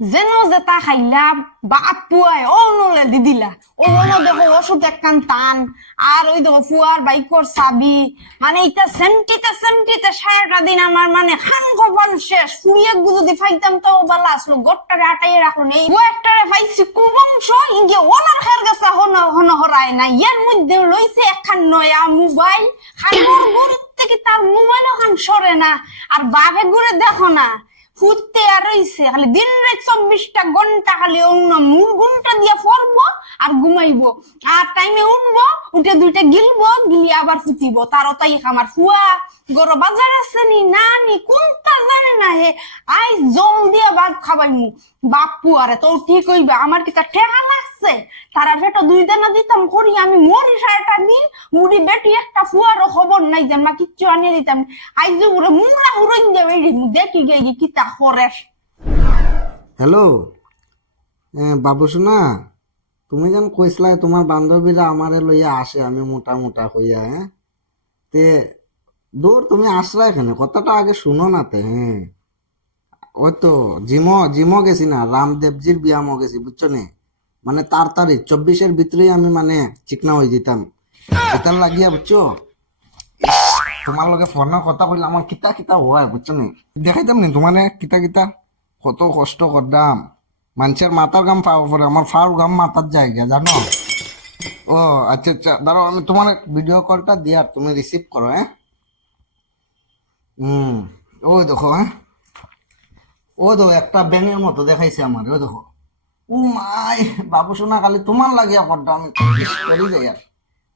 যেন যেটা খাইলাম, বা আপুয়াই ও নলে দিদিলা ও অন্য দেখো ওষুধ টান। আর ওই দেখো, ফুয়ার বাইকর চাবি। মানে দিন আমার মানে খান শেষ। ফুরিয়ে যদি ফাইতাম তো বালা আসলো। গট্টারে আটাইয়ে রাখল নেই। ও একটারে ফাইছি কুবংশ। হন হন, হরায় না ইয়ার মধ্যে লইছে একখান নয়া মোবাইল। খানোর গুরুত্বে কি তার মোবাইল খান সরে না। আর বাঘে ঘুরে দেখো না। ফুটতে আর রইছে, খালি দিন রাত চব্বিশটা ঘণ্টা খালি অন্য মূল ঘণ্টা দিয়ে পড়ব আর ঘুমাইবো। আর টাইমে উঠবো, উঠে দুইটা গিলবো গিলি আবার ফুটিব তারও তাই আমার ফুয়া, গরো বাজার আছে নি, না নি, কোনটা জানে না হে, আই দিয়ে ভাত খাবাইমু। বাপু, আরে ঠিক হইবে, আমার কি ঠেকা লাগছে? তারা সেটা দুই দিতাম, করি আমি মরি সারাটা দিন, মুড়ি বেটি একটা ফুয়ারও খবর নাই যে মা কিচ্ছু আনিয়ে দিতাম। আই যে মুড়া দেবে দেখি গে কি তা হ্যালো? বাবু শোনা তুমি যেন কইসলাই, তোমার বান্ধবীরা আমারে লইয়া আসে, আমি মোটা মোটা হইয়া হ্যাঁ? তে দূর, তুমি আসলা এখানে? কথাটা আগে শুনো না তে হ্যাঁ। ওই তো, জিমো জিমো গেছি না, রামদেবজির বিয়ামও গেছি, বুঝছ নে? মানে তার তাড়াতাড়ি চব্বিশের ভিতরেই আমি মানে চিকনা হয়ে যেতাম। এটার লাগিয়া, বুঝছ? তোমার লগে ফোনের কথা কইলে আমার কিতা কিতা হয়, বুঝছ নি? দেখাইতাম নি তোমার কিতা কিতা? কত কষ্ট করতাম। মানুষের মাথার গাম পাওয়া পরে, আমার ফার গাম মাথার জায়গা, জানো? ও আচ্ছা আচ্ছা দাঁড়াও, আমি তোমার ভিডিও কলটা দিয়ে তুমি রিসিভ করো হ্যাঁ? হুম ওই দেখো হ্যাঁ? ও একটা ব্যাঙের মতো দেখাইছে আমার দেখো। ও মাই বাবু খালি তোমার আমি করি যাই আর।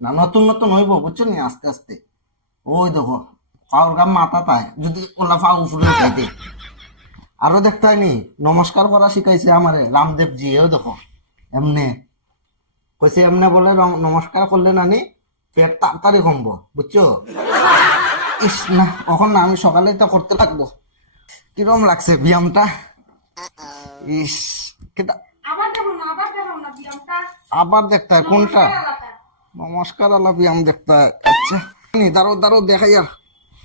না, নতুন নতুন হইব, বুঝছ নি? আস্তে আস্তে। ওই দেখো ফাউর গাম মাথা তাই, যদি ওলা ফাউ ফুলে খাইতে আরও হয়নি? নমস্কার করা শিখাইছে আমারে রামদেব জি ও দেখো। এমনে। কইছে, এমনে বলে নমস্কার করলে নানি, পেট তাড়াতাড়ি কমবো বুঝছ? ইস না কখন না আমি সকালে তো করতে থাকব কিরম লাগছে ব্যায়ামটা? ইস কেটা আবার দেখতে কোনটা? নমস্কার আলা ব্যায়াম দেখতে আচ্ছা দাঁড়ো দাঁড়ো দেখাই আর।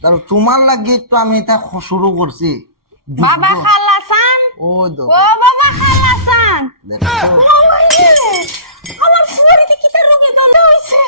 দাঁড়ো তোমার লাগিয়ে তো আমি এটা শুরু করছি। বাবা খালাসান? ও বাবা খালাসান? আমার ফুয়ারিতে কিতা রোগে হইছে?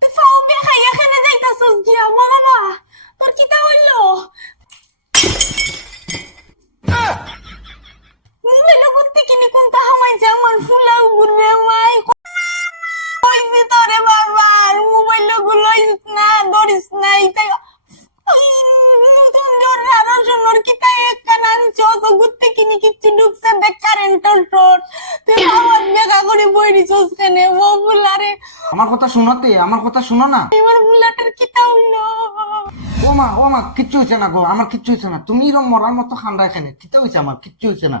তুই ফাও বেখাই এখানে যাইতাছস গিয়া মামা তোর কিতা হইল মোবাইল করতে কিনি কোন তাহা মাইছে আমার ফুলাও ঘুরবে মাই কইছি তোরে বাবা মোবাইল গুলোইস না ধরিস না ওই নতুন জোর রারো সোনর কিতা একখান আনছস ঘুরতে কিনি কিচ্ছু ঢুকছে দেখ কারেন্টর টোর তুই আমার দেখা করে বইরিছস কেনে ও ফুলারে আমার কথা শোনাতে আমার কথা শোনো না এবার ফুলাটার কিতা হইল ও মা ও মা কিচ্ছু হয়েছে না গো আমার কিচ্ছু হয়েছে না। তুমি এরকম মরার মতো খান্ডা এখানে কিচ্ছু হয়েছে আমার কিচ্ছু হয়েছে না।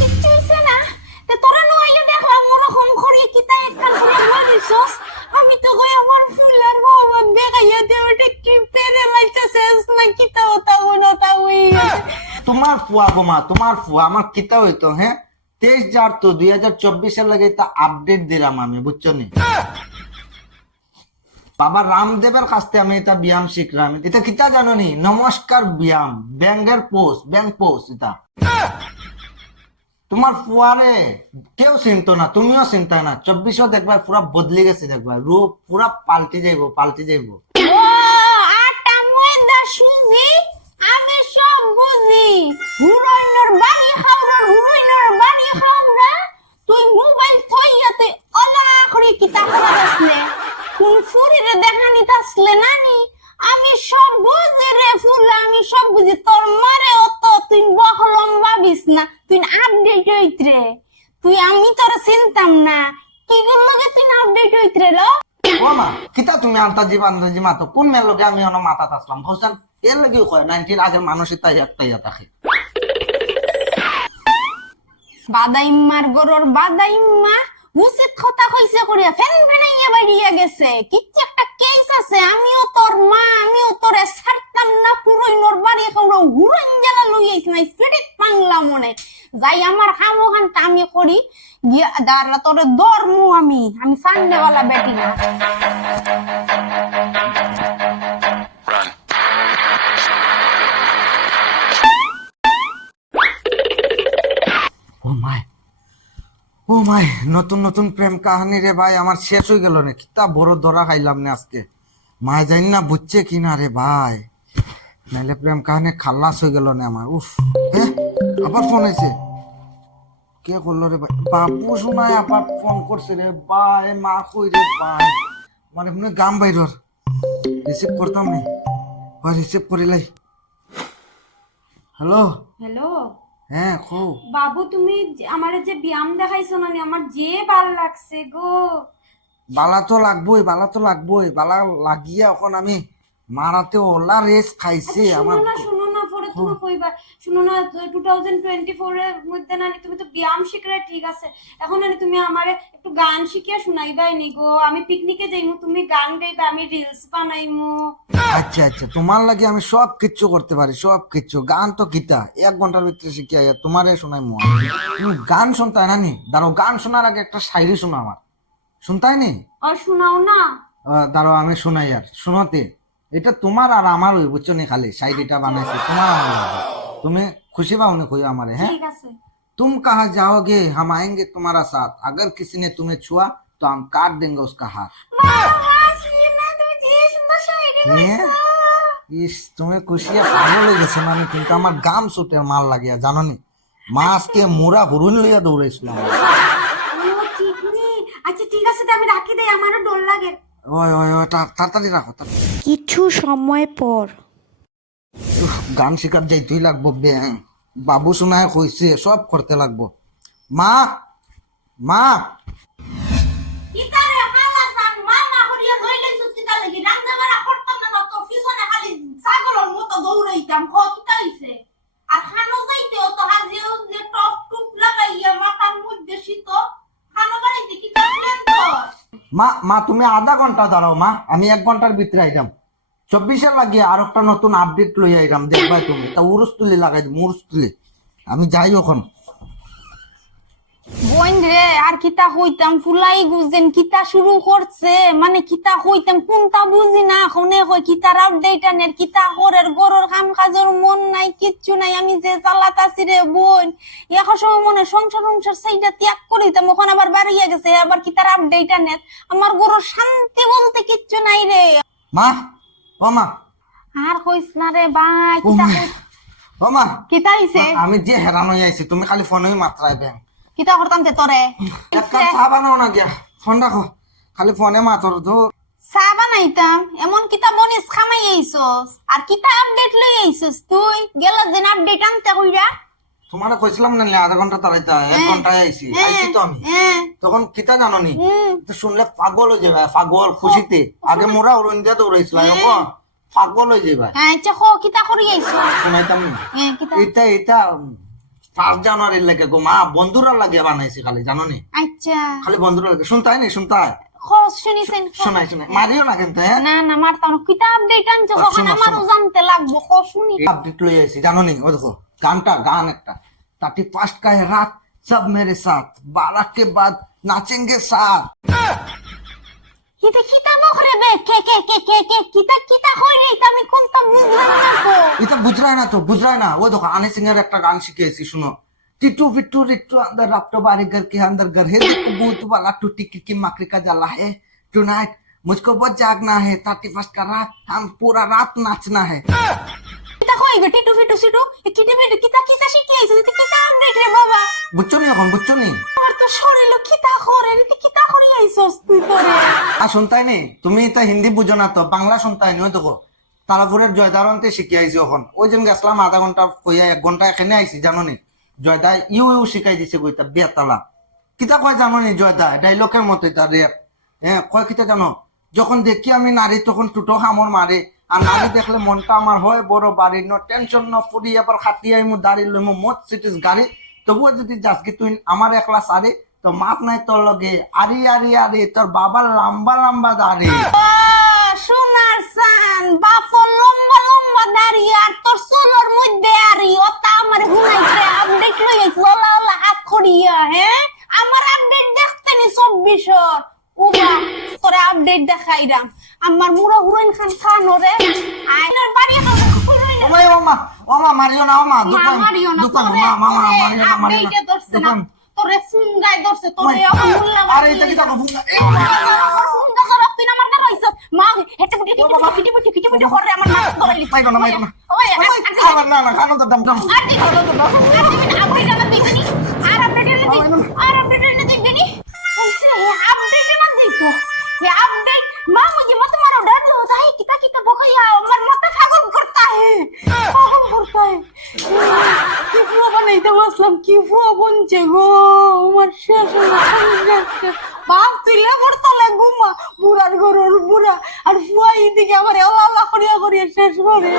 কিচ্ছু হইছে না? তে তোরা নয় দেখলাম ওরকম করে কিতা একখান করে বইরিছস আমি তো কই আমার ফুলার বাবা দেখাইয়া দে ওটা কি পেরে লাইতেছিস না কিতা ওটা হইল তা হই তোমার ফুয়া গো মা তোমার ফুয়া আমার কিতা হইতো হ্যাঁ? তেইশ যার তো দুই হাজার চব্বিশের লাগে তা আপডেট দিলাম আমি বুঝছ নি? বাবা রামদেবের কাছ থেকে আমি এটা ব্যায়াম শিখলাম। এটা কিতা জানো নমস্কার ব্যায়াম, ব্যাঙ্গের পোস্ট ব্যাংক পোস্ট এটা। তোমার ফুয়ারে কেউ চিনতো না, তুমিও চিন্তা না। চব্বিশও দেখবা, পুরা বদলে গেছে দেখবা। রূপ পুরা পাল্টে যাইবো পাল্টে যাইবো। আমি সব বুঝি। হুরইনর বাড়ি খাওয়ার হুরইনর বাড়ি খাওয়া তুই মোবাইল থইয়াতে অলা করে কিতা করা আসলে কোন ফুরিরে দেখানি তাসলে নানি আমি সব বুঝি রে ফুলা আমি সব বুঝি তোর মারে অত তুই বহলম ভাবিস না তুই আপডেট হইত রে তুই আমি তোর চিনতাম না কি করল তুই আপডেট হইত রে লো মা কিতা তুমি আন্তাজি মাতো? কোন মেলোকে আমি অন আসলাম? এর লাগে কয় নাইনটির আগে মানুষের তাই থাকে গরুর করিয়া ফেন ফেনাইয়া গেছে। কিচ্ছু একটা কেস আছে, আমিও তোর মা, আমিও তোরে ছাড়তাম না পুরোই নোর বাড়ি কাউরা হুড়ন জ্বালা লই আইস না স্পিরিট পাংলা মনে। যাই আমার কাম ওখানটা আমি করি গিয়া দাঁড়া তোরে দরমু আমি। বেটি না। ও মাই। ও মাই নতুন নতুন প্রেম কাহিনী রে ভাই আমার শেষ হয়ে গেল রে কিতা বড় ধরা খাইলাম না আজকে। মায় জানি না বুঝছে কি না রে ভাই। নাইলে প্রেম কাহিনী খাল্লাস হয়ে গেল না আমার। উফ এ, আবার ফোন হয়েছে কে করল রে ভাই? বাপু শোনায় আবার ফোন করছে রে ভাই মা কই রে ভাই? মানে মনে গাম বাইরর রিসিভ করতাম নি। ভাই রিসিভ করিলাই হ্যালো হ্যালো হ্যাঁ খো বাবু তুমি আমার যে ব্যায়াম দেখাইছো না আমার যে ভালো লাগছে গো। বালা তো লাগবোই বালা তো লাগবোই। বালা লাগিয়া এখন আমি মারাতে ওলা রেস খাইছে আমার শুনো তুমি কইবা শুনো না টু থাউজেন্ড টোয়েন্টি ফোর এর মধ্যে নানি তুমি তো ব্যায়াম শিখলে ঠিক আছে। এখন নানি তুমি আমারে একটু গান শিখিয়ে শুনাইবাই নি গো। আমি পিকনিকে যাইমু তুমি গান গাইবা আমি রিলস বানাইমু। আচ্ছা আচ্ছা তোমার লাগে আমি সব কিচ্ছু করতে পারি সব কিচ্ছু গান তো কিতা এক ঘণ্টার ভিতরে শিখিয়া যায় তোমারে শোনাই মো তুমি গান শুনতাই না নি? দাঁড়াও গান শোনার আগে একটা শায়রি শোনা আমার। শুনতাই নি? আর শোনাও না। দাঁড়াও আমি শোনাই আর। শোনাতে এটা তোমার আর আমার ওই বুঝছো নি খালি শায়রিটা বানাইছে তোমার আর আমার লাগবে। তুমি খুশি পাও না কই আমারে হ্যাঁ ঠিক আছে तुम कहा जाओगे हम आएंगे तुम्हारा साथ अगर किसी ने तुम्हें छुआ तो हम काट देंगे उसका हाथ তুমি যে সুন্দর শাড়ি হ্যাঁ? ইস তুমি খুশিয়া পাগল হয়ে গেছো মানে কিন্তু আমার গাম সুটের মাল লাগিয়া জানো নি মাছকে মুরা হুরুন লইয়া দৌড়াইছিলাম ও ঠিক নেই আচ্ছা ঠিক আছে তো আমি রাখি দেই আমারও ডর লাগে ওই ওই ওই তাড়াতাড়ি রাখো কিছু সময় পর। গান শিকার যাইতেই লাগবো বাবু শোনায় কইছে সব করতে লাগবো। মা মা। কিতা আর খানো যাইতেও তো হাজিও যে টপ টুপ লাগাইয়া মাথার মা মা, তুমি আধা ঘণ্টা দাঁড়াও, মা, আমি এক ঘণ্টার ভিতরে আইলাম চব্বিশে লাগিয়ে আর একটা নতুন আপডেট লই আইলাম, দেখবাই তুমি। তা উরুস তুলি লাগাই দিম উরুস তুলি। আমি যাই ওখন বোন রে আর কিতা হইতাম ফুলাই গুজেন কিতা শুরু করছে? মানে কিতা হইতাম কোনটা বুঝি না কিতার আপডেট আনের কিতা হরের গরুর কাম কাজের মন নাই কিচ্ছু নাই আমি যে চালাতাছি রে বোন এখন সময় মনে সংসার সংসার সাইডা ত্যাগ করিতাম ওখানে আবার বাড়িয়ে গেছে আবার কিতার আপডেট আনের আমার গরুর শান্তি বলতে কিচ্ছু নাই রে। মা ও মা। আর কইস না রে ভাই কিতা ও মা কিতা হইছে? আমি যে হেরান হয়ে আইছি তুমি খালি ফোনেই মাত্রায় ব্যাং কিতা করতাম তে তোরে? এক কাপ চা বানাও না গিয়া ফোন রাখো খালি ফোনে মাতর তো চা বানাইতাম? এমন কিতা বনিস খামাই আইছস? আর কিতা আপডেট লই আইছস তুই? গেলা যেন আপডেট আনতে কইরা। তোমারে কইছিলাম না আধা ঘণ্টা তাড়াইতে এক ঘন্টায় আইছি আইছি তো আমি। তখন কিতা জানো নি তো শুনলে পাগল হয়ে যাবে পাগল খুশিতে আগে মোরা দিয়া দৌড়াইছিলাম এখন পাগল হয়ে যাবে। হ্যাঁ আচ্ছা খো কিতা করি আইছস? শুনাইতাম না? কিতা এটা এটা ফার্স্ট জানুয়ারির লাগে গো মা বন্ধুরা লাগে বানাইছে খালি জানো নি আচ্ছা। খালি বন্ধুরা লাগে শুনতাই না কিন্তু হ্যাঁ? না শুনি নি গানটা গান রাত সব মেরে সাথ বারাকে বাদ নাচেঙ্গে সাথ কিতা কিতা বকরে বে কে কে কে কে কে কিতা কিতা কই রে এটা আমি কোনটা বুঝলাম না তো এটা বুঝ रहा है ना तो बुझ रहा है ना वो देखो आने सिंगर একটা গান শিখিয়েছি শুনো टिट्टू बिट्टू रिट्टू अंदर रफ्तो बारी घर के अंदर घर है देखो भूत वाला टूटी की मकड़ी का जला है टुनाइट मुझको बहुत जागना है थर्टी फर्स्ट का रात हम पूरा रात नाचना है কিতা কই গে টিটু ফিটু সিটু এ কিটা বিটু কিতা কিতা শিখি আইছস এটা কিতা আপডেট রে বাবা বুঝছো নি এখন বুঝছো নি আমার তো কিতা করে? আইছস তুই করে আর শুনতাই নি? তুমি এটা হিন্দি বুঝো না তো, বাংলা জয়দারন্তে শিখে আইছি ওই জন গেছিলাম আধা ঘণ্টা কইয়া, এক ঘণ্টা এখানে আইছি, জানো নি? জয়দা ইউ ইউ শিখাই দিছে কইতা কিতা কয় জানো নি জয়দা? ডাইলগের মতো এটা রেপ হ্যাঁ কয় কিতা জানো? যখন দেখি আমি নারী, তখন টুটো হামর মারে। আর নারী দেখলে মনটা আমার হয় বড় বাড়ি ন টেনশন ন, ফুরি এবার খাটিয়াই মু দাঁড়ি লইমু মত সিটিস, গাড়ি। তবুও যদি যাস কি তুই আমার একলা সারি, তো মাপ নাই তোর লগে। আরি আরি আরি, তোর বাবার লম্বা লম্বা দাড়ি। সোনার সান লম্বা লম্বা আর তোর মধ্যে আরি ওটা আমার হুনাইতে আপডেট লই ওলা ওলা হাত করিয়া হ্যাঁ? আমার আপডেট দেখতে নি চব্বিশর। উবা তোরে আপডেট দেখাইরাম। আমার মুড়া হুরাইন খান খান ওরে। আইনার বাড়ি ওমা ওমা ওমা মারিও না ওমা দোকান না দোকান তোরে মা মা মা তোরে মারিও না মারিও না না দোকান তোরে ফুঙ্গায় ধরছে তোরে ওমা, আমার মুল্লা আরে এটা কি দেখো ফুঙ্গা এ ফুঙ্গা করা তুই আমার না রইছ মা হেটে বাবা। কিটি বুটি কিটি বুটি করে আমার মা ধরাইলি মাইরো না মাইরো না ওই আবার না না খানো তো দাম দাম আর দিবি দিবি আপডেট না দিবি আর না দিবি আর কি বনছে গো? আমার শেষ হয়ে যাচ্ছে বাপ তুলে ঘুমা, বুড়ার গরুর বুড়া। আর ফুয়া এইদিকে আমার এলা করিয়া করিয়া শেষ করে